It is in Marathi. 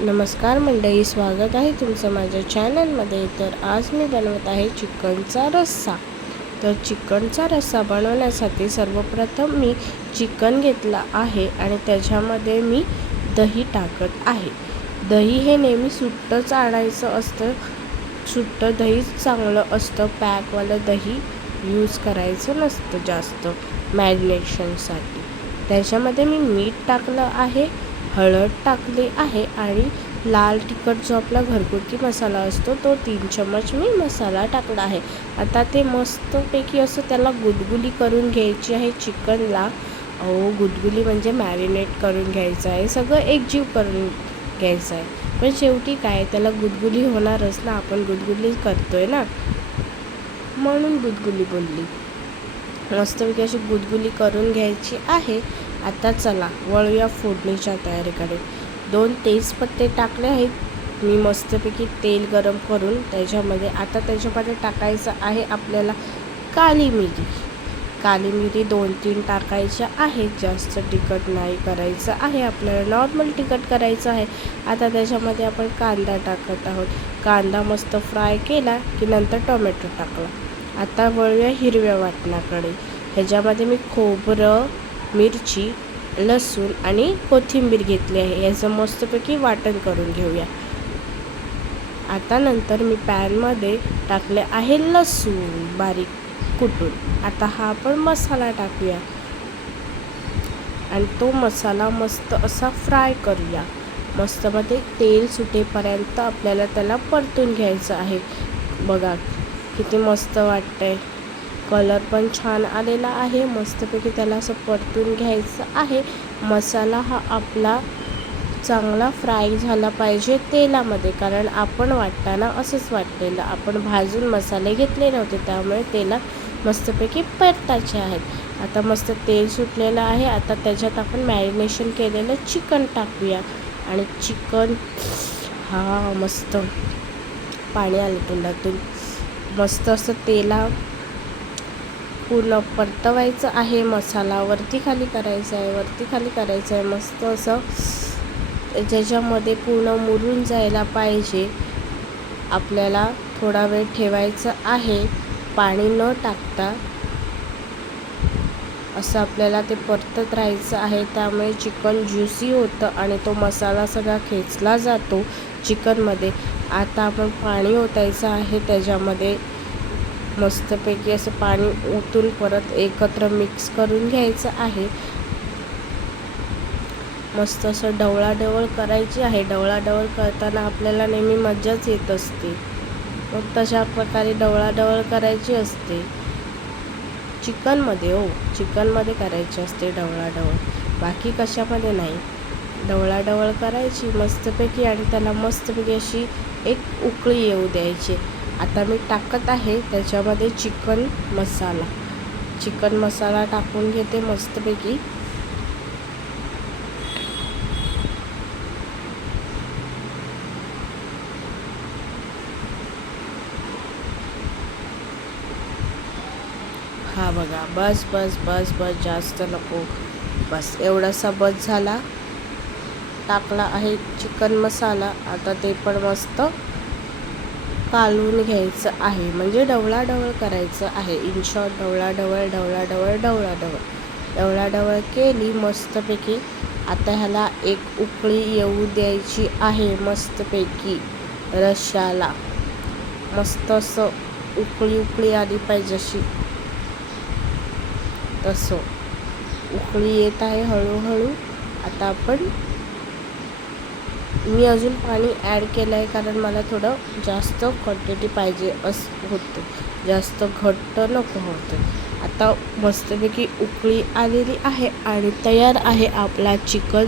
नमस्कार मंडळी, स्वागत आहे तुमचं माझ्या चॅनलमध्ये. तर आज मी बनवत आहे चिकनचा रस्सा. तर चिकनचा रस्सा बनवण्यासाठी सर्वप्रथम मी चिकन घेतला आहे आणि त्याच्यामध्ये मी दही टाकत आहे. दही हे नेहमी सुट्टंच आणायचं असतं. सुट्टं दहीच चांगलं असतं. पॅकवालं दही यूज करायचं नसतं जास्त मॅरिनेशनसाठी. त्याच्यामध्ये मी मीठ टाकलं आहे, हळद टाकली आहे आणि लाल तिखट जो आपला घरगुती मसाला असतो तो 3 चम्मच मी मसाला टाकला आहे. आता ते मस्तपैकी असं त्याला गुदगुली करून घ्यायची आहे चिकनला. गुदगुली म्हणजे मॅरिनेट करून घ्यायचं आहे, सगळं एकजीव करून घ्यायचं आहे. पण शेवटी काय, त्याला गुदगुली होणारच ना, आपण गुदगुली करतोय ना, म्हणून गुदगुली बोलली. मस्तपैकी अशी गुदगुली करून घ्यायची आहे. आता चला वळूया फोडणीच्या तयारीकडे. 2 तेजपत्ते टाकले आहेत मी मस्तपैकी तेल गरम करून. त्याच्यामध्ये टाकायचं आहे आपल्याला काली मिरी. काली मिरी 2-3 टाकायच्या आहेत. जास्त तिखट नाही करायचं आहे आपल्याला, नॉर्मल तिखट करायचं आहे. आता त्याच्यामध्ये आपण कांदा टाकत आहोत. कांदा मस्त फ्राय केला की नंतर टोमॅटो टाकला. आता वळूया हिरव्या वाटणाकडे. ह्याच्यामध्ये मी खोबरं, मिरची, लसूण आणि कोथिंबीर घेतली आहे. याचं मस्तपैकी वाटण करून घेऊया. आता नंतर मी पॅनमध्ये टाकले आहे लसूण बारीक कुटून. आता हा आपण मसाला टाकूया आणि तो मसाला मस्त असा फ्राय करूया. मस्तमध्ये तेल सुटेपर्यंत आपल्याला त्याला परतून घ्यायचं आहे. बघा किती मस्त वाटतंय, कलर पण छान आलेला आहे. मस्तपैकी त्याला असं परतून घ्यायचं आहे. मसाला हा आपला चांगला फ्राय झाला पाहिजे तेलामध्ये, कारण आपण वाटताना असंच वाटलेलं, आपण भाजून मसाले घेतले नव्हते, त्यामुळे तेलात मस्तपैकी परतायचे आहेत. आता मस्त तेल सुटलेलं आहे. आता त्याच्यात आपण मॅरिनेशन केलेलं चिकन टाकूया आणि चिकन मस्त पाणी आलं तोंडातून. मस्त असं तेला पूर्ण परतवायचं आहे. मसाला वरती खाली करायचा आहे, मस्त असं ज्याच्यामध्ये पूर्ण मुरून जायला पाहिजे. आपल्याला थोडा वेळ ठेवायचं आहे पाणी न टाकता. असं आपल्याला ते परतत राहायचं आहे. त्यामुळे चिकन ज्युसी होतं आणि तो मसाला सगळा खेचला जातो चिकनमध्ये. आता आपण पाणी ओतायचं आहे त्याच्यामध्ये. मस्तपैकी असं पाणी ओतून परत एकत्र मिक्स करून घ्यायचं आहे. मस्त असं ढवळाढवळ करायची आहे. ढवळाढवळ करताना आपल्याला नेहमी मजाच येत असते. मग तशा प्रकारे ढवळाढवळ करायची असते चिकनमध्ये करायची असते ढवळाढवळ, बाकी कशामध्ये नाही. ढवळाढवळ करायची मस्तपैकी आणि त्याला मस्तपैकी अशी एक उकळी येऊ द्यायची. आता मी टाकत आहे त्याच्यामध्ये चिकन मसाला टाकून घेते मस्तपैकी. हा बघा, बस जास्त नको, बस एवढासा बस झाला. टाकला आहे चिकन मसाला. आता ते पण मस्त कालवून घ्यायचं आहे, म्हणजे ढवळाढवळ करायचं आहे. इन शॉर्ट ढवळाढवळ केली मस्तपैकी. आता ह्याला एक उकळी येऊ द्यायची आहे मस्तपैकी रश्श्याला. मस्त असं उकळी आली पाहिजे अशी, तसं उकळी येत आहे हळूहळू. आता मी अजून पाणी ॲड केलं आहे, कारण मला थोडं जास्त क्वांटिटी पाहिजे असं होतं, जास्त घट्ट नको होतं. आता मस्तपैकी उकळी आलेली आहे आणि तयार आहे आपला चिकन